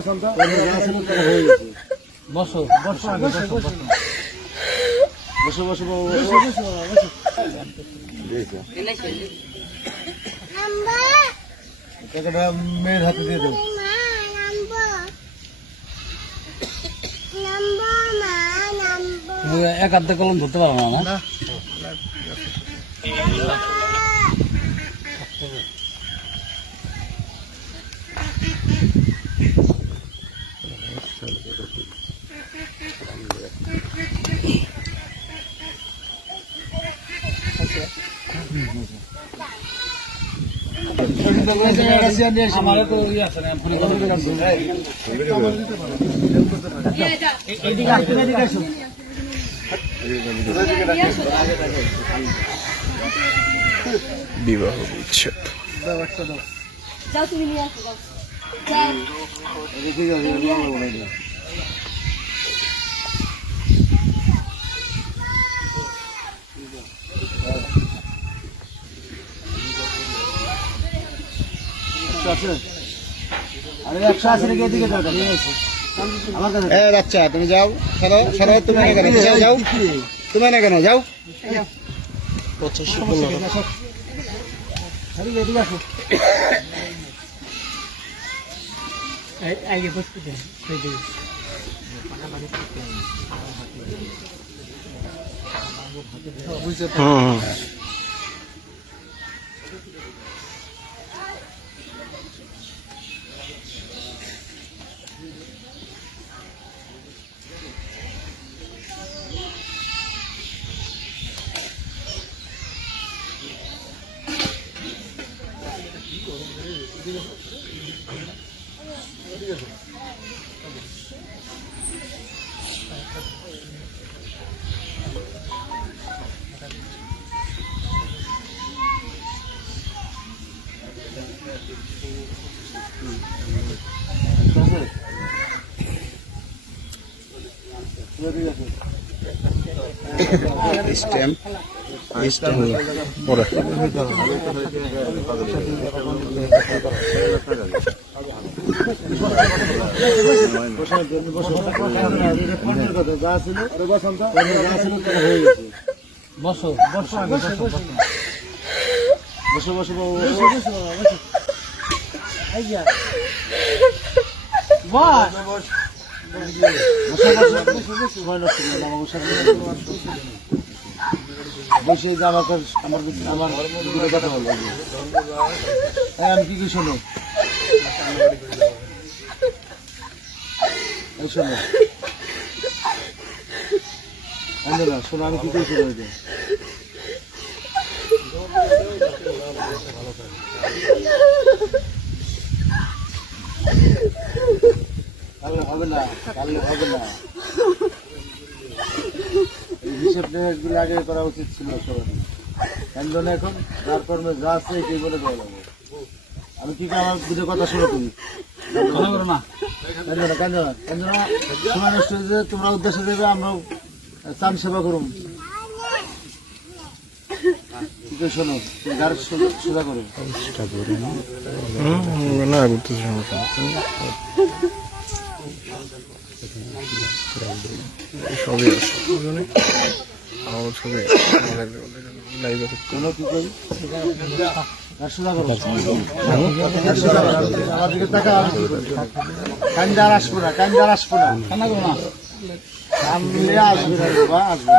বসো বসো বসো বসো মেয়ের হাতে দিয়ে দেবো। এক হাতে কলম ধরতে পারো না? আমারও তো ইয়ে আছে না, বিবাহ বিচ্ছেদ। যাও তুমি নিয়ে আসো বাচ্চা তুমি যাও, সরো তুমি না কেন যাও, তুমি না কেন যাও। পরে বসো বসো বসো বসো বসে আমাকে আমার কথা বলবো। আমি কি কি শোনো, শোনো শোনো, আমি কি করে শোনো, কালে হবে না, কালে হবে না। হিসেব গুলো আগে করা উচিত ছিল সবাই। কেন এখন যার কর্মে যা আছে এটাই বলে দেওয়া যাবে। আমি কি আমার দুটো কথা শুনে তুমি না কেন সময় নষ্ট হয়েছে, তোমরা উদ্দেশ্য দেবে, আমরাও চান সেবা করুন। শোনো গার সোজা করো না সবই আছে আমার ছবি লাইভে কোনো কি করি সোজা করো, আমার দিকে টাকা কান্দার আসবো না, কান্দার আসবো না, কান্না করো না, সামনে আসবে না বাবা, আসবে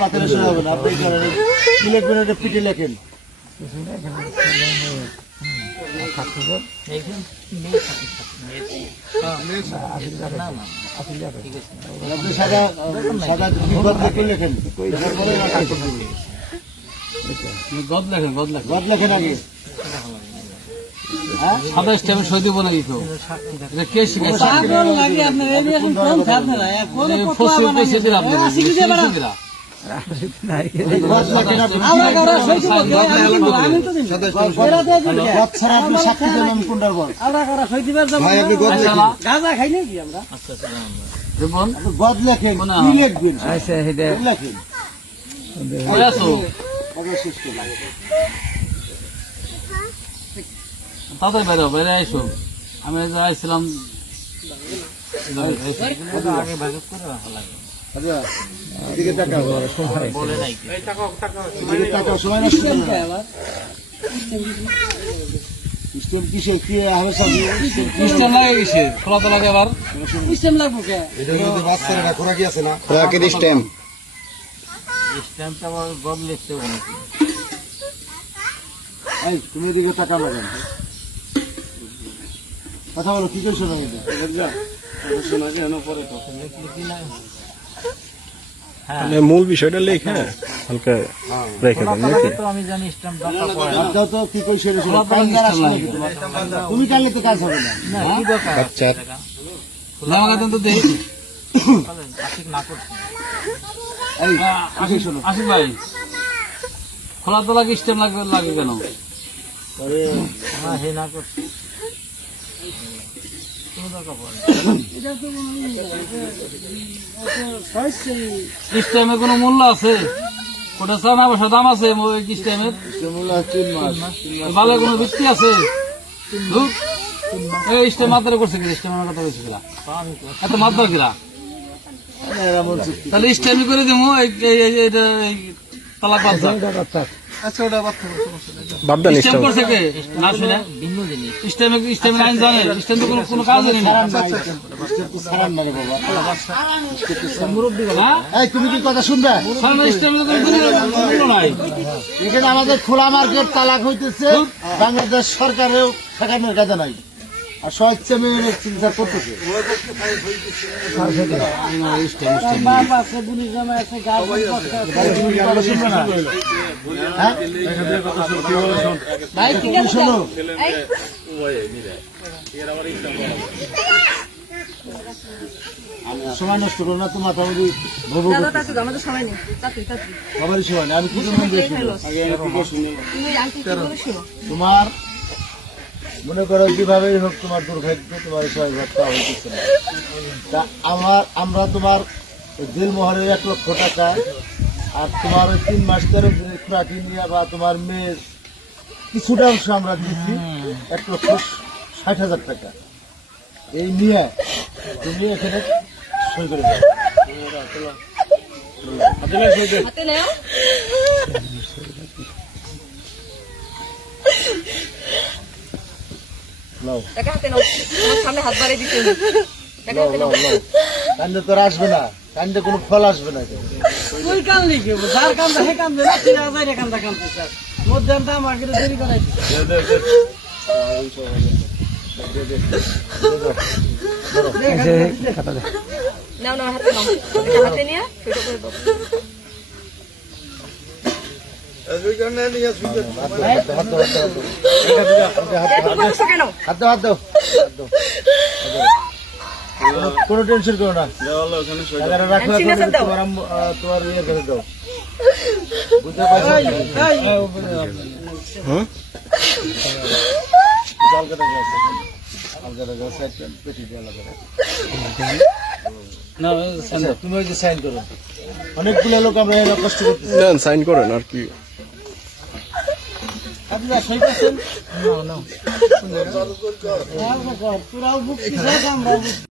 পাথরে সোজা হবে না। আপনি কি লিখবেন, এটা পিঠে লেখেন। আপনি সাদা সাদা লেখেন, গদ লেখেন, গদ লেখেন আগে। সাদা স্টেপে সই দিব না দিত, কে শিখেছে? গদ লেখেন, লিখবেন লেখেন। তাড়াতাড়ি বাইরে বাইরে আইসো। আমি আইছিলাম আগে ভাগ করে রাখা লাগে। আচ্ছা এদিকে তাকাও, বলে নাই এদিকে তাকাও, সময় নষ্ট করো না। স্টেম কিসে কি হবে সব সিস্টেম লাগে গেছে, খোলা তো লাগে আবার। সিস্টেম লাগবো কে? এটার মধ্যে বাচ্চারা খোরাকি আছে না? খোরাকের স্টেম স্ট্যাম্পটা আবার গদ লিখতে হবে নাকি? এই তুমি এদিকে তাকাও না কেন? কথা বলো, কি করছো না এটা? শোনা যায় না পরে তো। হ্যাঁ, মানে মূল বিষয়টা লেখা হালকা রেখে খোলা দেন তো নাকি? লাগে তো আমি জানি স্ট্যাম্প দরকার পড়ে না। হাত দাও তো, কি করছো এটা শোনো। খোলা তো লাগে কান্দার স্ট্যাম্প আসলে লাগে। কি তুমি কানলে তো কাজ হবে না। না, কি দরকার? আচ্ছা। খোলা লাগাতেন তো দেই। আশিক না করছে। এই আশিক ভাই, খোলা তো লাগে স্ট্যাম্প লাগে কেন? হ্যাঁ, হে না করছে। কোনো দরকার পড়ে না। স্ট্যাম্পের কোনো মূল্য আছে? ওটা চানা পয়সা দাম আছে স্ট্যাম্পের? মূল্য 3 মাস। ভালো কোনো ভিত্তি আছে? ধুর, এই স্ট্যাম্প মাত্রা করছে কি? স্ট্যাম্পের কথা বলছে কিনা? এত মাত্রা কিনা? এরা বলছে কি? তাহলে স্ট্যাম্প করে দিব এইটা তালাক বাদ দাও। আচ্ছা ওটা বাচ্চা সমস্যা নেই। বাদ দেন স্ট্যাম্প স্টেম করছে কে? না শুনে ভিন্ন জিনিস। স্ট্যাম্পের আইন জানে? স্ট্যাম্প তো কোনো কাজ জানি না। সারান না রে বাবা। মুরব্বী হ্যাঁ, এই তুমি কি কথা শুনবে? স্ট্যাম্পের তো কোনো মূল্য নাই। এখানে আমাদের খোলা মার্কেট তালাক হইতেছে, বাংলাদেশ সরকারেও ঠেকানোর কাজে নাই, আর স্বেচ্ছা মেয়ে চিন্তা করতেছে। বাপ আছে, পুলিশ জামা আছে, গার্ড আছে। তুমি কি কথা শুনবে না? হ্যাঁ? ভাই ঠিক তুমি আছে শোনো, এই সময় নষ্ট করো না, তোমার মাথামুড়ি ভবু দাদা তাড়াতাড়ি আমাদের সময় নেই, তাড়াতাড়ি তাড়াতাড়ি সবারই সময় নেই। আমি কি জন্য দিয়ে শুনবো? তুমি আন্টি কি বলে শোনো। তোমার মনে করো যেভাবেই হোক তোমার দুর্ভাগ্য, তোমার ছয় ঘরটা হইতেছে না। তা আমরা তোমার দিলমোহরের 1 লক্ষ টাকা আর তোমার ওই 3 মাস ধরে খোরাকি নিয়ে বা তোমার মেয়ের কিছুটা অংশ আমরা দিচ্ছি 1,60,000 টাকা। এই নিয়ে তুমি এখানে সই করে দাও। হাতে নাও। নাও টাকা হাতে নাও। তোমার সামনে হাত বাড়িয়ে দিতে হবে। টাকা নাও হাতে নাও নাও। নাও। কান্দে তোর আসবে না, কান্দে কোনো ফল আসবে না। তুই কান লিখে যার কান্দা হে কান্দে না, তুই আজাই রে কান্দা কান্দে স্যার মধ্যে আমাকে দেরি করাই নাও নাও হাতে নাও। টাকা হাতে নিয়ে সেটা করে দাও। এত বকছো কেন? হাত দাও। কোনো টেনশন করো না, টাকাটা রাখো, এখন সিগনেচার দাও। তোমার ইয়ে করে দাও। বুঝতে পারছো? হ্যাঁ আলগাটা গাছ একটা পেটি দিয়ে আলাদা রাখো। না, আচ্ছা, তুমি ওই যে সাইন করো। অনেকগুলো লোক আমরা এরা কষ্ট করতেছি। দেন সাইন করেন আর কি আপনারা সই করছেন? না, না। তোরাও বুক আমরা